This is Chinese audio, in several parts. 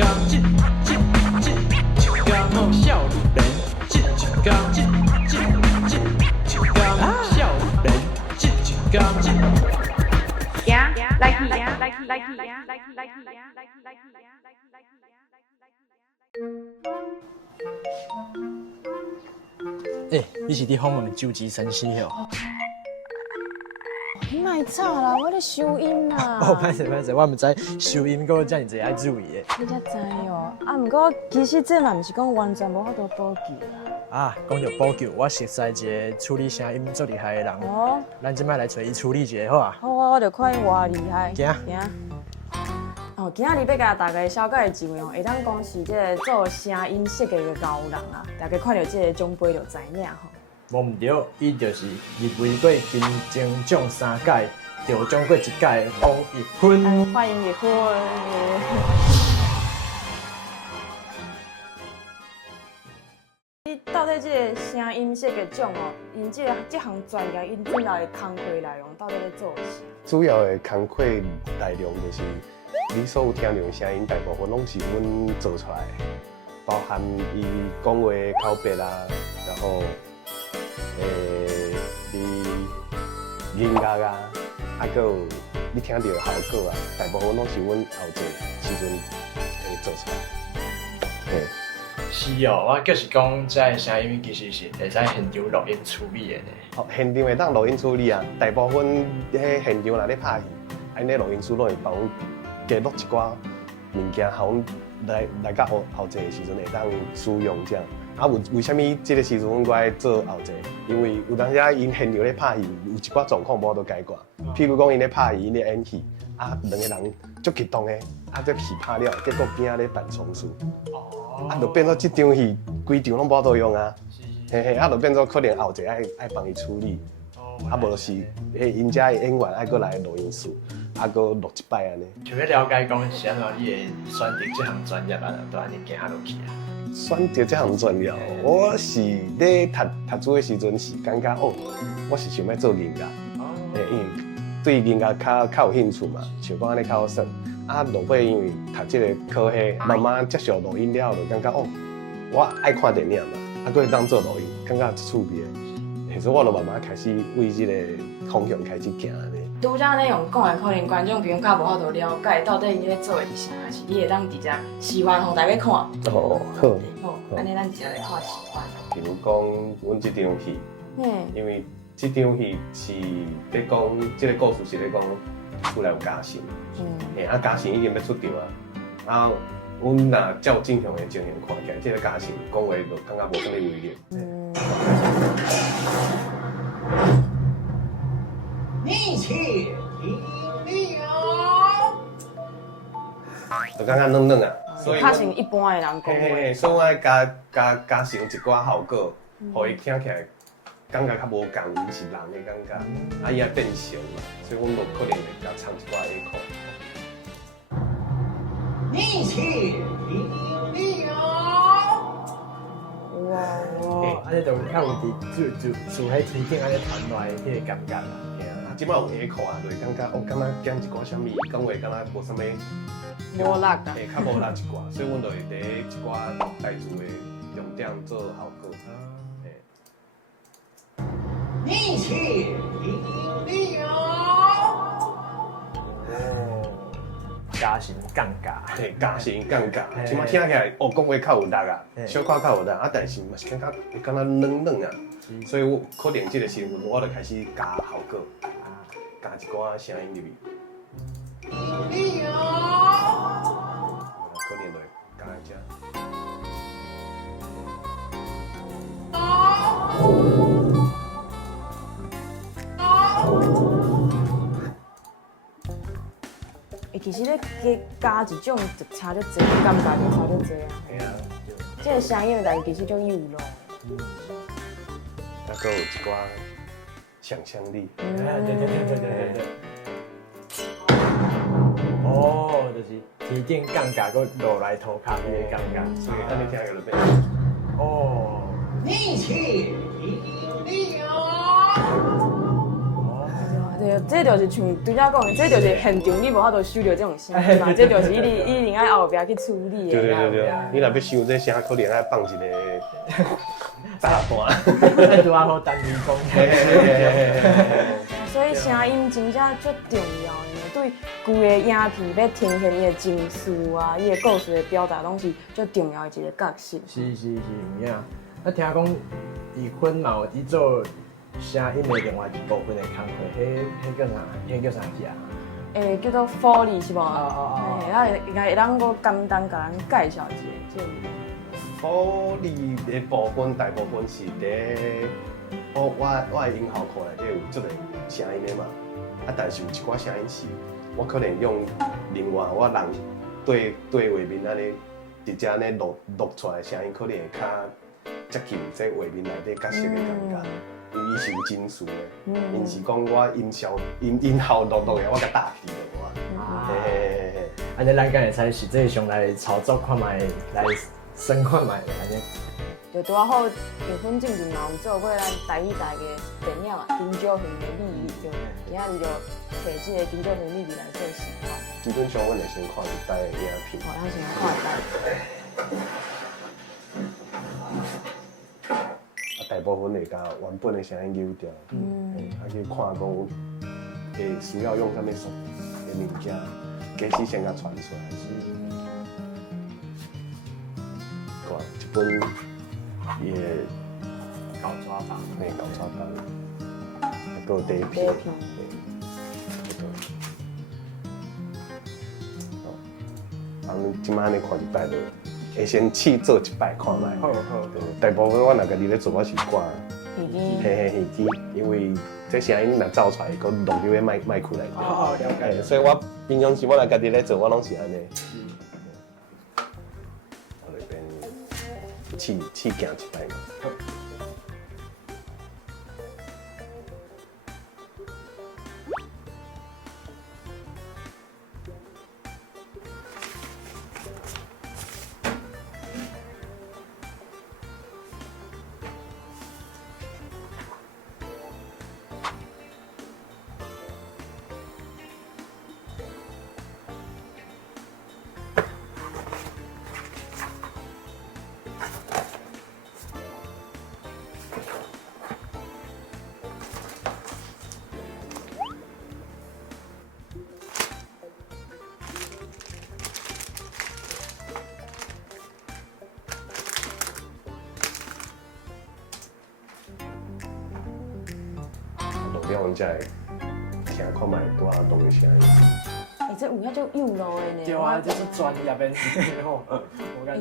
天进天后笑脸进天笑脸进天。行，来去。你是伫访问救济神师哦？你莫吵啦，我咧收音啦。歹势，我毋知收音阁遮尔济爱注意的。你才知哦，毋过其实这嘛毋是讲完全无法度补救啦。讲到补救，我熟悉一个处理声音最厉害的人。哦，咱即摆来找伊处理一下好啊？好啊，我就看伊偌厉害。行。哦，今仔日要甲大家小解的一位哦，会当讲是这个做声音设计的高人啊，大家看到这个奖杯就知影吼。无毋对，伊就是入围过金钟奖3届，得奖过1届的王一坤。欢迎一坤。你到底这个声音设计奖哦，因这项专业因主要的工作内容到底在做啥？主要的工作内容就是你所有听到的声音，大部分拢是阮做出来的，包含伊讲话的口别啊，然后你音乐啊，还有你听到的效果啊，大部分拢是阮后者时阵做出来。是哦，我就是讲，这声音其实是会使现场录音处理的呢。现场会当录音处理啊，大部分喺现场内咧拍戏，安尼录音师拢会帮阮加录一寡物件，互阮来到后者的时阵会当使用这样。为什么这个时阵阮爱做后者？因为有当时因现场咧拍戏，有一寡状况无法度解决。譬如讲因咧拍戏，因咧演戏，两个人足激动的，这戏拍了，结果边仔咧办丧事，就变做这场戏规场拢无法度用啊。就变做可能后者爱帮伊处理，无就是因遮演员爱过来录音室，过录一摆安尼。就要了解讲是安怎你会选择这项专业啊，都安尼行落去啊？选择这项专业，我是咧读书的时阵是感觉我是想要做音乐，因为对音乐较有兴趣嘛，像讲安尼较好耍。落尾因为读这个科系，慢慢接受录音了，就感觉我爱看电影嘛。佫会当做录音，感觉趣味。所以我就慢慢开始为这个方向开始行安尼。拄则内容讲的，可能观众朋友较无法度了解，到底伊咧做的是啥，是你会当直接示范互大家看。好。好，安尼咱直接来看示范。比如讲，阮这场戏，因为这场戏是咧讲，这个故事是咧讲，厝内有家神，家神已经要出场啊，阮若照正常的情形看起来，这个家神讲话就感觉无啥物威力。你且听了，就感觉软软啊。所以较像一般的人讲话。所以我爱加上一寡效果，互伊听起来感觉较无共，伊是人的感觉，伊爱变形嘛，所以阮就可能会甲唱一寡下口。你且听了。哇！安尼就较有伫就喺天顶安尼传来迄个感觉啦。即摆有下口啊，就会感觉敢若减一寡啥物，讲话敢若无啥物，无力啊。较无力一寡，所以阮就会伫一寡代志的重点做效果。你且听了。加成降价，加成降价，即摆听起来讲话较有力啊，小可较有力但是嘛是感觉会敢若软啊，所以我可能这个时阵我就开始加效果，加一寡声音入去，可能就会加一只。其实咧加一种就差得济，感觉就差得济啊。这个声音的代志其实就有咯。还有一寡想象力。对。就是天顶降价，佮落来涂骹迄个感觉，所以安尼听起来就变。你且听了。对，这就是像拄则讲，这就是现场你无法度收到这种声音嘛，这就是你定爱后壁去处理的。对，你若要收这声，可能爱放一个炸弹。拄啊好单人讲。所以声音真正足重要的，对规个影片要呈现伊的情绪啊，伊的故事的表达，拢是足重要的一个角色。是，有影。啊，听讲易坤嘛有伫做声音的另外一部分的工作，迄叫啥？迄叫啥去啊？叫做福利是无？哦。啊，应该会当个简单甲咱介绍一下这个。福利的部分大部分是伫我的音效库内底有足个声音的嘛，啊，但是有一寡声音是我可能用另外我人对画面安尼直接安尼录出来的声音，可能会较接近这画面内底角色的感觉。因为伊是有真实的，因是讲我音效录的，我甲搭起的我。嘿。安尼咱敢会使实际上来操作看卖，来算看卖安尼。就拄啊好，结婚进前嘛有做过咱台语台个电影嘛，《金九型的秘密》就今仔日就摕这个《金九型的秘密》来做示范。基本上，阮会先看一台的影片。好，咱先看一台。大部分会甲原本的声音扭掉，去看讲会需要用啥物素的物件，假使先甲传出来。看一本伊的搞抓法，搞抓法，还有底片，即摆安尼看一摆就。会先试做一摆看卖，好。大部分我若家己咧做，我是挂耳机，因为这声音若走出来，佮录入个麦克内底。了解。所以我平常时我若家己咧做，我拢是安尼。我那边试行一摆嘛。了，阮才会听看卖拄仔录的声音。这有遐足幼路的呢。对啊，这是专业的吼。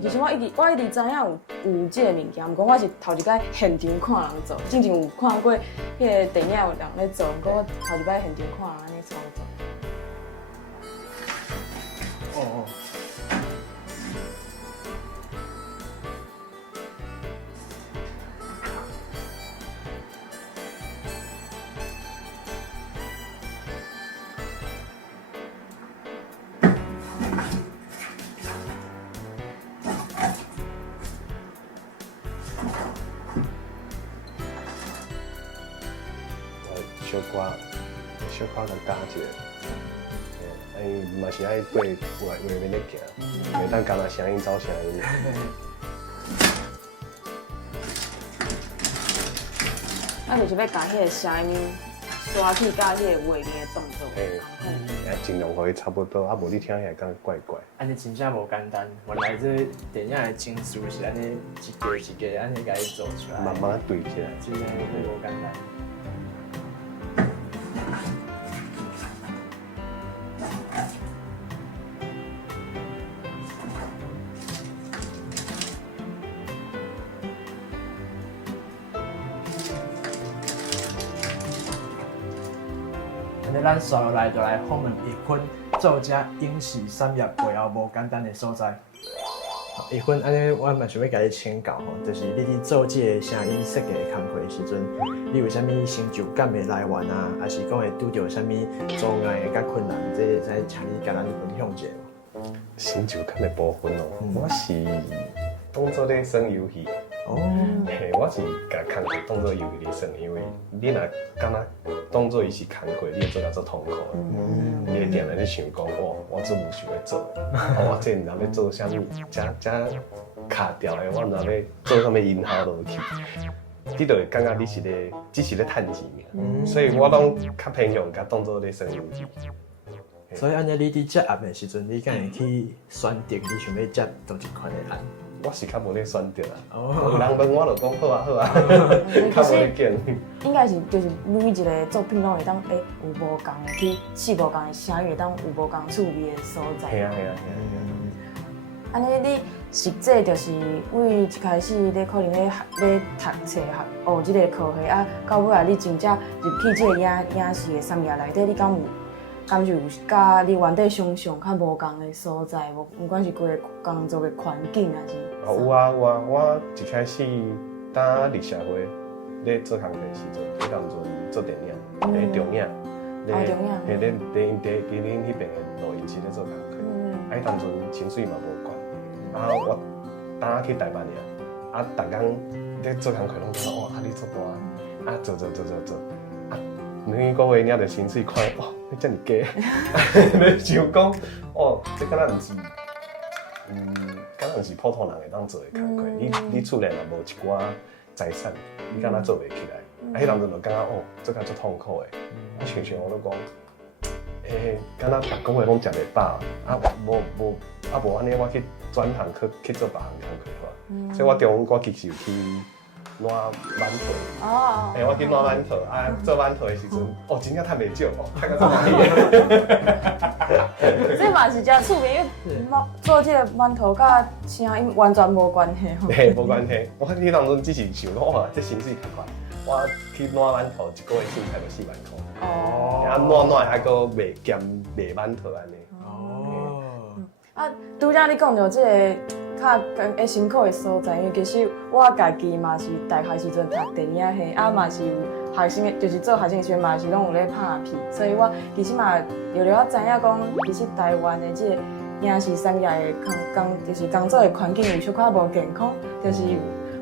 其实我一直知影有这个物件，不过我是头一摆现场看人做，之前有看过迄个电影有人咧做，不过我头一摆现场看人安尼操作。哦。小可甲加一个，嘛是爱对外面咧行，袂当干那声音走声音。就是要甲迄个声音刷去甲迄个画面的动作。尽量互伊差不多，啊无你听起来敢怪怪。安尼真正无简单，原来这电影的情绪是安尼一个一个安尼甲伊做出来，慢慢对起来，真的无简单。咱刷落来就来访问易坤，作者影视产业背后无简单的所在。易坤，安尼我嘛想要甲你请教吼，就是你伫做这个声音设计的工作的时阵，你有啥物成就感的来源啊？还是讲会拄到啥物阻碍甲困难？这会使请你甲咱分享一下无？成就感的部分哦，我是当做咧耍游戏，哦，嘿，我是甲工课当做游戏咧算，因为你若敢若当做伊是工课，你会做甲做痛苦的。你会定来咧想讲，我做无想要做的，我这毋知要做啥物，遮卡掉的，我毋知要做啥物音效落去。你就会感觉你是咧，只是咧趁钱尔，所以我拢较偏向甲当做咧算游戏。所以安尼你伫接案的时阵，你敢会去选定你想要接倒一款的案？我是较无咧选择啊，哦有人问我就讲好啊好啊，较无咧拣。应该是就是每一个作品拢会当有无共的去试无共的声乐，会当有无共趣味的所在。嘿啊。安尼你实际就是为一开始你可能咧读册学这个科系啊，到尾啊你真正入去这个影视的产业内底，你敢是有甲你原底想象较无共的所在，不管是规个工作的环境还是？有啊，我一开始当入社会咧做工课时阵，迄当阵做电影，咧中影，嘿咧伫恁迄边的录音室咧做工课，迄当阵薪水嘛无悬。啊，我当去台湾尔，啊，逐工咧做工课拢讲哇，压力足大，啊，做，啊，每个月领着薪水看，哇，你遮尔低，你想讲，哦，这敢若毋是，敢若是普通人会当做的工课，你厝内若无一寡财产，你敢若做袂起来，啊，迄当阵就感觉哦，做甲足痛苦的，我想我都讲。敢若逐个月拢食袂饱，无安尼我去转行去做别行工课好。所以我其实有去烂馒头，我去烂馒头啊，做馒头的时阵，真正趁袂少，趁到这这嘛是真趣味，因为做这个馒头甲声音完全无关系。嘿，无关系，我迄当阵只是想讲，哇，这薪水较快，我去烂馒头一个月薪才就4万块。啊，烂还阁卖兼卖馒头安尼。拄则你讲到这个较辛苦的所在，因为其实我家己嘛是大学时阵读电影系，啊嘛是有学生的，就是做学生的时阵嘛是拢有咧拍片，所以我其实嘛了了知影讲，其实台湾的这个影视产业的就是工作的环境有小可无健康，就是有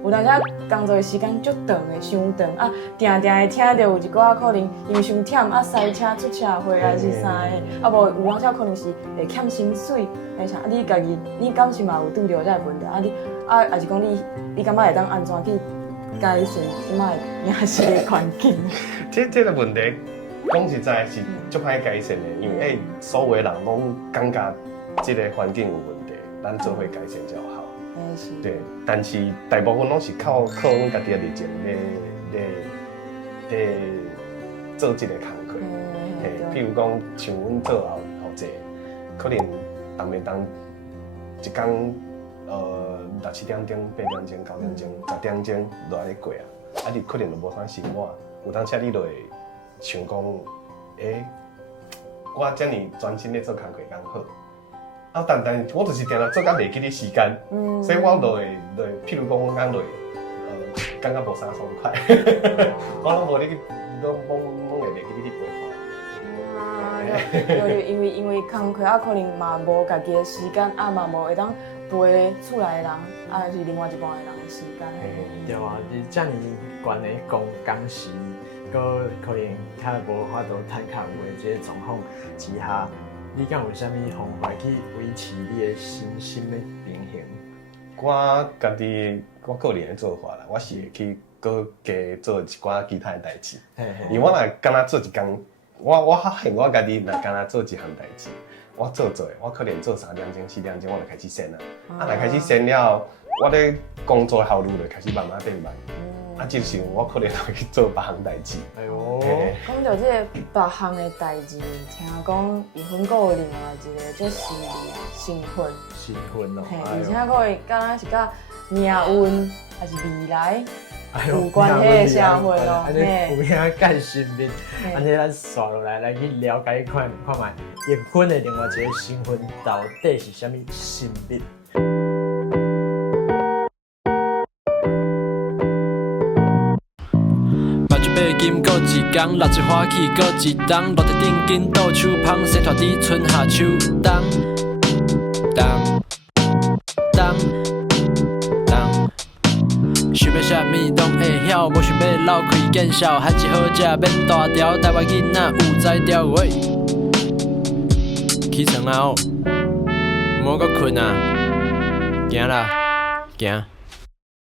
当时工作的时间足长的，伤长啊，定会听到有一寡可能因为伤忝啊，塞车出车祸还是啥的，啊无有当时可能是会欠薪水，还是啥，你家己你敢是嘛有拄到这个问题啊？还是讲你感觉会当安怎去改善即摆影视的环境？这个问题讲实在是足歹改善的，因为所有的人拢感觉这个环境有问题，咱做伙改善就好。对，但是大部分拢是靠阮家己的热情咧做这个工课。譬如讲像阮做后座，可能当一工6、7点钟、8点钟、9点钟、10点钟落来过啊，你可能就无啥生活，有当时你就会想讲，我遮尔专心咧做工课刚好。但我就是定定做甲袂记哩时间，所以我就会，譬如讲我讲落，感觉无啥爽快，我拢无你拢会袂记你去陪伴。因为工课啊，可能嘛无家己的时间，啊嘛无会当陪厝内的人，啊是另外一半的人的时间。对啊，你遮尔悬的工时，搁可能较无法度趁较有的这个状况之下。你敢有啥物方法去维持你的身心的平衡？我家己我个人的做法啦，我是会去搁加做一寡其他的代志。因为我若敢若做一工，我发现我家己若敢若做一项代志，我做，我可能做3点钟、4点钟，我就开始闲啊。若开始闲了，我咧工作效率就开始慢慢变慢。这时我可能会去做别项代志。哎呦，讲到这个别项的代志，听讲伊分还有另外一个就是身份。身份哦，而且还会敢若是甲命运还是未来有有关系的社会咯。安尼有影介身份，安尼咱刷落来去了解看卖，叶坤的另外一个身份到底是啥物身份？金过一工，六一花起过一冬，落地顶紧倒手芳，生拖伫春夏秋冬，冬。想见笑，还一好食免大条，台湾囡仔有才调喂。起床啊哦，莫搁困啊，行啦，行。